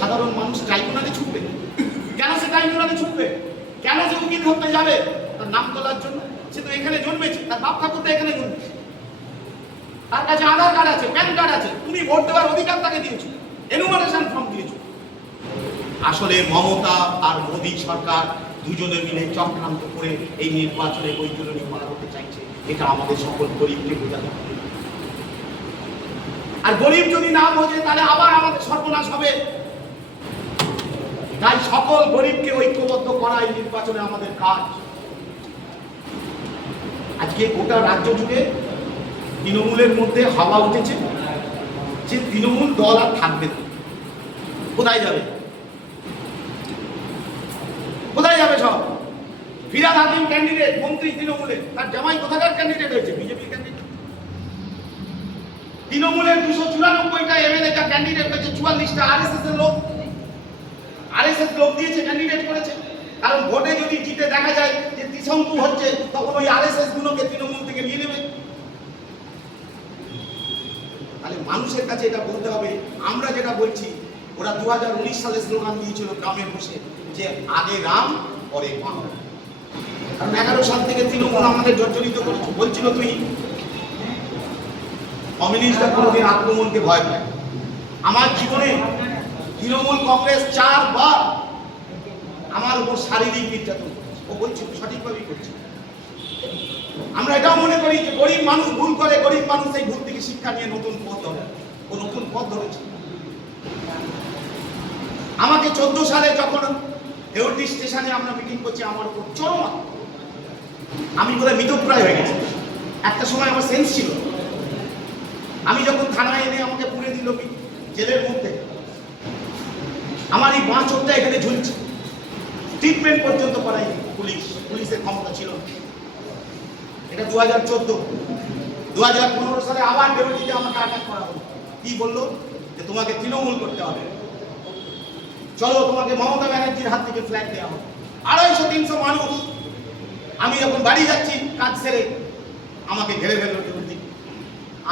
সাধারণ মানুষ ট্রাইব্যুনালে ছুটবে কেন? সে ট্রাইব্যুনালে ছুটবে কেন? সে উকিল ধরতে যাবে তার নাম তোলার জন্য। সে তো এখানে জন্মেছে, তার বাপ ঠাকুরটা এখানে জন্মেছে, তার কাছে আধার কার্ড আছে, প্যান কার্ড আছে, তুমি ভোট দেওয়ার অধিকার তাকে দিয়েছো, এনুমারেশন ফর্ম দিয়েছো। আসলে মমতা আর মোদী সরকার দুজনে মিলে চক্রান্ত করে এই নির্বাচনে বৈতরণী করাতে চাইছে। এটা আমাদের সকল গরিবকে বোঝাতে হবে। আর গরিব যদি না বোঝে তাহলে আবার আমাদের সর্বনাশ হবে। তাই সকল গরিবকে ঐক্যবদ্ধ করা এই নির্বাচনে আমাদের কাজ। আজকে গোটা রাজ্য জুড়ে তৃণমূলের মধ্যে হাওয়া উঠেছে যে তৃণমূল দল আর থাকবে না। কোথায় যাবে? কোথায় যাবে সব? ফিরহাদ হাকিম ক্যান্ডিডেট মন্ত্রী তৃণমূলের, তার জামাই কোথাকার ক্যান্ডিডেট হয়েছে? বিজেপির ক্যান্ডিডেট। তৃণমূলের 294টা এমএলএ ক্যান্ডিডেট হয়েছে, 44টা আরএসএস এর লোক। আরএসএস লোক দিয়েছে, ক্যান্ডিডেট করেছে। কারণ ভোটে যদি জিতে দেখা যায় যে ত্রিশঙ্কু হচ্ছে, তখন ওই আরএসএস গুলোকে তৃণমূল থেকে নিয়ে নেবে। তাহলে মানুষের কাছে এটা বলতে হবে। আমরা যেটা বলছি, ওরা 2019 সালে স্লোগান দিয়েছিল গ্রামে বসে যে আগে রাম পরে বাম। কারণ 11 সাল থেকে তৃণমূল আমাদের জর্জরিত করেছে। বলছিল তুই কমিউনিস্টরা কোনোদিন আক্রমণকে ভয় পায়। আমার জীবনে তৃণমূল কংগ্রেস 4 বার আমার উপর শারীরিক নির্যাতন করেছে। ও বলছিল সঠিকভাবেই করছে। আমরা এটাও মনে করি যে গরিব মানুষ ভুল করে, গরিব মানুষ এই ভুল থেকে শিক্ষা নিয়ে নতুন পথ ধরে। ও নতুন পথ ধরেছে। আমাকে 14 সালে যখন দেওটি স্টেশনে আমরা মিটিং করছি, আমার উপর চরম আমি বোধহয় মৃতপ্রায় হয়ে গেছি। একটা সময় আমার সেন্স ছিল। আমি যখন থানায় এনে আমাকে পুড়ে দিল জেলের মধ্যে, আমার এই বাঁ চোখটা এখানে ঝুলছে। ট্রিটমেন্ট পর্যন্ত করাই পুলিশের ক্ষমতা ছিল। এটা 2014। 2015 সালে আবার দেওটিতে আমাকে আটক করা হলো। কি বললো? যে তোমাকে তৃণমূল করতে হবে, চলো তোমাকে মমতা ব্যানার্জির হাত থেকে ফ্ল্যাগ দেওয়া হবে। 250-300 মানুষ। আমি যখন বাড়ি যাচ্ছি কাজ সেরে, আমাকে ঘেরে ফেললো দেওটি।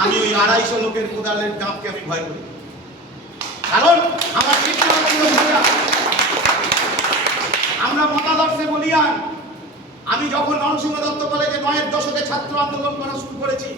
আমি ওই 250 লোকের কোদালের দাঁতকে আমি ভয় করি। কারণ আমার আমরা মতাদর্শে বলিয়ান। আমি যখন নরসিংহ দত্ত কলেজে 9-এর দশকে ছাত্র আন্দোলন করা শুরু করেছি,